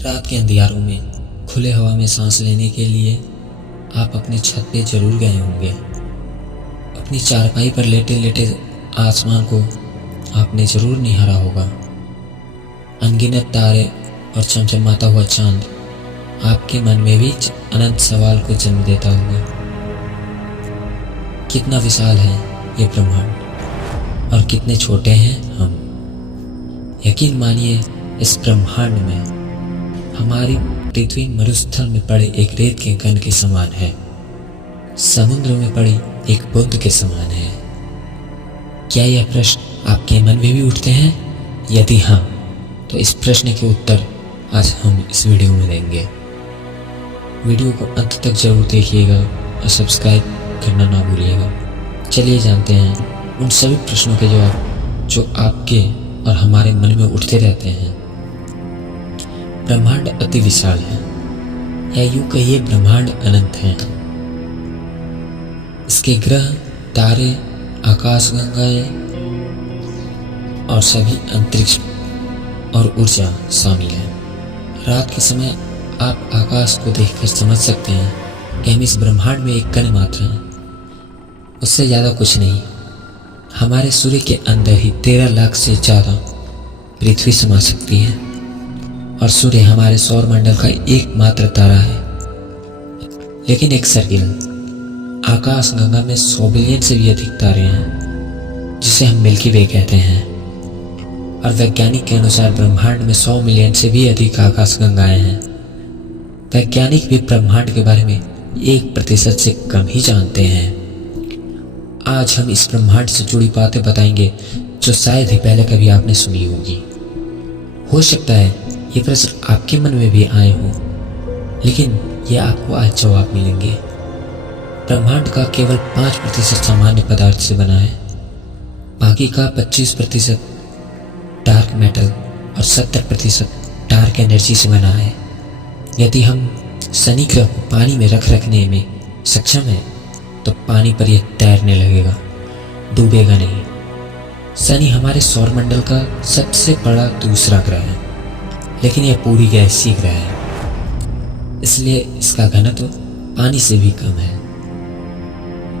रात के अंधियारों में खुले हवा में सांस लेने के लिए आप अपनी छत पे जरूर गए होंगे। अपनी चारपाई पर लेटे लेटे आसमान को आपने जरूर निहारा होगा। अनगिनत तारे और चमचमाता हुआ चांद आपके मन में भी अनंत सवाल को जन्म देता होगा। कितना विशाल है ये ब्रह्मांड और कितने छोटे हैं हम। यकीन मानिए, इस ब्रह्मांड में हमारी पृथ्वी मरुस्थल में पड़े एक रेत के कण के समान है, समुद्र में पड़ी एक बूंद के समान है। क्या यह प्रश्न आपके मन में भी उठते हैं? यदि हाँ, तो इस प्रश्न के उत्तर आज हम इस वीडियो में देंगे। वीडियो को अंत तक जरूर देखिएगा और सब्सक्राइब करना ना भूलिएगा। चलिए जानते हैं उन सभी प्रश्नों के जवाब जो आपके और हमारे मन में उठते रहते हैं। ब्रह्मांड अति विशाल है, या यूं कहिए ब्रह्मांड अनंत है। इसके ग्रह, तारे, आकाशगंगाएं और सभी अंतरिक्ष और ऊर्जा शामिल है। रात के समय आप आकाश को देखकर समझ सकते हैं कि हम इस ब्रह्मांड में एक कण मात्र हैं, उससे ज़्यादा कुछ नहीं। हमारे सूर्य के अंदर ही 13 लाख से ज़्यादा पृथ्वी समा सकती है और सूर्य हमारे सौर मंडल का एकमात्र तारा है। लेकिन एक सर्किल आकाश गंगा में 100 बिलियन से भी अधिक तारे हैं, जिसे हम मिल्की वे कहते हैं। और वैज्ञानिक के अनुसार ब्रह्मांड में 100 मिलियन से भी अधिक आकाश गंगाएं हैं। वैज्ञानिक भी ब्रह्मांड के बारे में 1% से कम ही जानते हैं। आज हम इस ब्रह्मांड से जुड़ी बातें बताएंगे जो शायद ही पहले कभी आपने सुनी होगी। हो सकता है ये प्रश्न आपके मन में भी आए हों, लेकिन ये आपको आज जवाब मिलेंगे। ब्रह्मांड का केवल 5% सामान्य पदार्थ से बना है, बाकी का 25% डार्क मेटल और 70% डार्क एनर्जी से बना है। यदि हम शनि ग्रह को पानी में रखने में सक्षम हैं, तो पानी पर यह तैरने लगेगा, डूबेगा नहीं। शनि हमारे सौरमंडल का सबसे बड़ा दूसरा ग्रह है, लेकिन यह पूरी गैसीय ग्रह है, इसलिए इसका घनत्व पानी से भी कम है।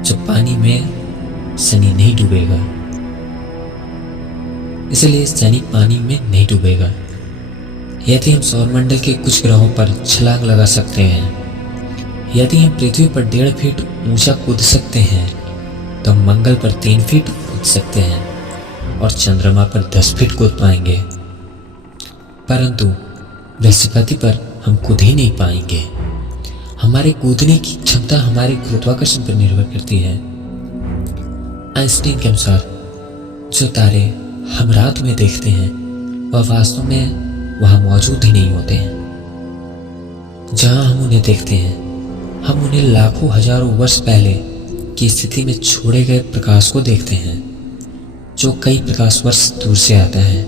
जो पानी में शनि नहीं डूबेगा, इसलिए शनि पानी में नहीं डूबेगा। यदि हम सौरमंडल के कुछ ग्रहों पर छलांग लगा सकते हैं, यदि हम पृथ्वी पर 1.5 फीट ऊंचा कूद सकते हैं, तो हम मंगल पर 3 फीट कूद सकते हैं और चंद्रमा पर 10 फीट कूद पाएंगे। परंतु बृहस्पति पर हम कूद ही नहीं पाएंगे। हमारे कूदने की क्षमता हमारे गुरुत्वाकर्षण पर निर्भर करती है। आइंस्टीन के अनुसार जो तारे हम रात में देखते हैं, वह वास्तव में वहां मौजूद ही नहीं होते हैं। जहां हम उन्हें देखते हैं, हम उन्हें लाखों हजारों वर्ष पहले की स्थिति में छोड़े गए प्रकाश को देखते हैं, जो कई प्रकाश वर्ष दूर से आता है।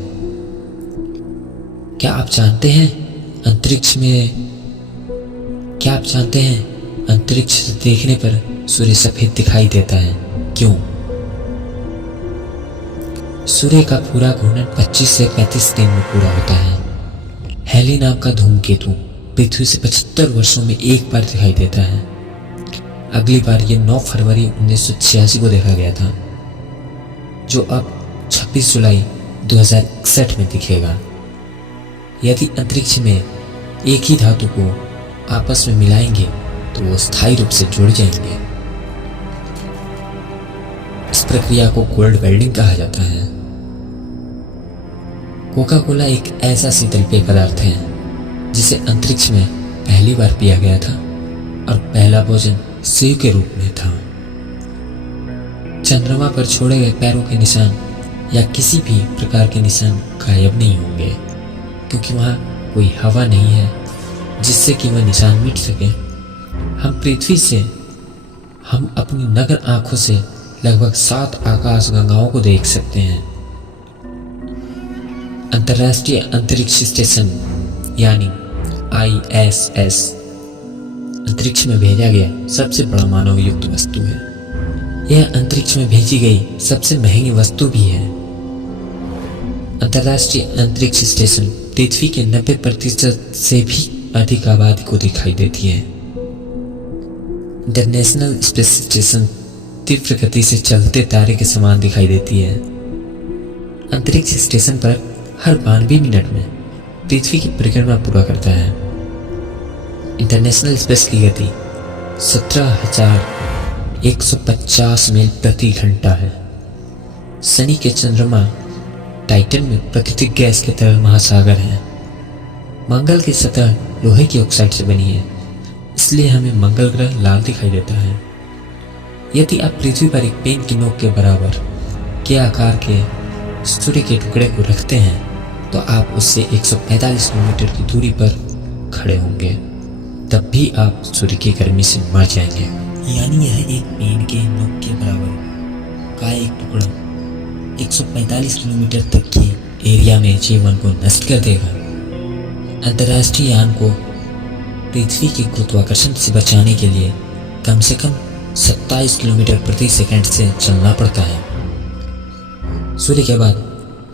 क्या आप जानते हैं अंतरिक्ष से देखने पर सूर्य सफेद दिखाई देता है? क्यों? सूर्य का पूरा घूर्णन 25 से 35 दिन में पूरा होता है। हेली नाम का धूमकेतु पृथ्वी से 75 वर्षों में एक बार दिखाई देता है। अगली बार ये 9 फरवरी 1986 को देखा गया था, जो अब 26 जुलाई 2061 में दिखेगा। यदि अंतरिक्ष में एक ही धातु को आपस में मिलाएंगे, तो वो स्थायी रूप से जुड़ जाएंगे। इस प्रक्रिया को कोल्ड वेल्डिंग कहा जाता है। कोका कोला एक ऐसा शीतल पेय पदार्थ है जिसे अंतरिक्ष में पहली बार पिया गया था और पहला भोजन शिव के रूप में था। चंद्रमा पर छोड़े गए पैरों के निशान या किसी भी प्रकार के निशान गायब नहीं होंगे, क्योंकि वहां कोई हवा नहीं है जिससे कि वह निशान मिट सके। हम पृथ्वी से हम अपनी नग्न आंखों से लगभग 7 आकाश गंगाओं को देख सकते हैं। अंतर्राष्ट्रीय अंतरिक्ष स्टेशन यानी ISS अंतरिक्ष में भेजा गया सबसे बड़ा मानव युक्त वस्तु है। यह अंतरिक्ष में भेजी गई सबसे महंगी वस्तु भी है। अंतर्राष्ट्रीय अंतरिक्ष स्टेशन पृथ्वी के 90% से भी अधिक आबादी को दिखाई देती है। इंटरनेशनल स्पेस स्टेशन तीव्र गति से चलते तारे के समान दिखाई देती है। अंतरिक्ष स्टेशन पर हर 92 मिनट में पृथ्वी की परिक्रमा पूरा करता है। इंटरनेशनल स्पेस की गति 17,150 मील प्रति घंटा है। शनि के चंद्रमा टाइटन में प्राकृतिक गैस के तरल महासागर है। मंगल की सतह लोहे की ऑक्साइड से बनी है, इसलिए हमें मंगल ग्रह लाल दिखाई देता है। यदि आप पृथ्वी पर एक पेन की नोक के बराबर के आकार के सूर्य के टुकड़े को रखते हैं तो आप उससे 145 किलोमीटर की दूरी पर खड़े होंगे, तब भी आप सूर्य की गर्मी से मर जाएंगे। यानी यह एक पेन के नोक के बराबर का एक टुकड़ा 145 किलोमीटर तक की एरिया में जीवन को नष्ट कर देगा। अंतर्राष्ट्रीय यान को पृथ्वी के गुरुत्वाकर्षण से बचाने के लिए कम से कम 27 किलोमीटर प्रति सेकंड से चलना पड़ता है। सूर्य के बाद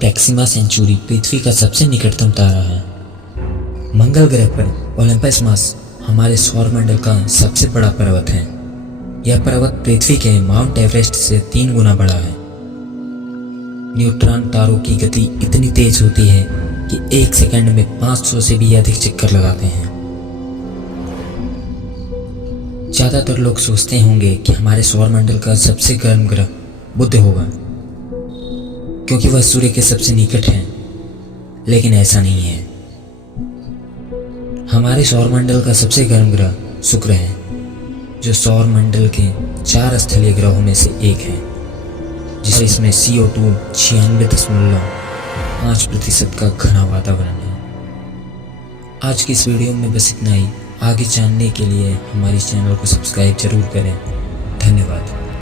प्रैक्सिमा सेंचुरी पृथ्वी का सबसे निकटतम तारा है। मंगल ग्रह पर ओलंपस मास हमारे सौरमंडल का सबसे बड़ा पर्वत है। यह पर्वत पृथ्वी के माउंट एवरेस्ट से 3 गुना बड़ा है। न्यूट्रॉन तारों की गति इतनी तेज होती है कि 1 सेकंड में 500 से भी अधिक चक्कर लगाते हैं। ज्यादातर लोग सोचते होंगे कि हमारे सौरमंडल का सबसे गर्म ग्रह बुध होगा, क्योंकि वह सूर्य के सबसे निकट है, लेकिन ऐसा नहीं है। हमारे सौरमंडल का सबसे गर्म ग्रह शुक्र है, जो सौरमंडल के 4 स्थलीय ग्रहों में से एक है, जिसमें CO2 96.5% का घना वातावरण है। आज की इस वीडियो में बस इतना ही। आगे जानने के लिए हमारे चैनल को सब्सक्राइब जरूर करें।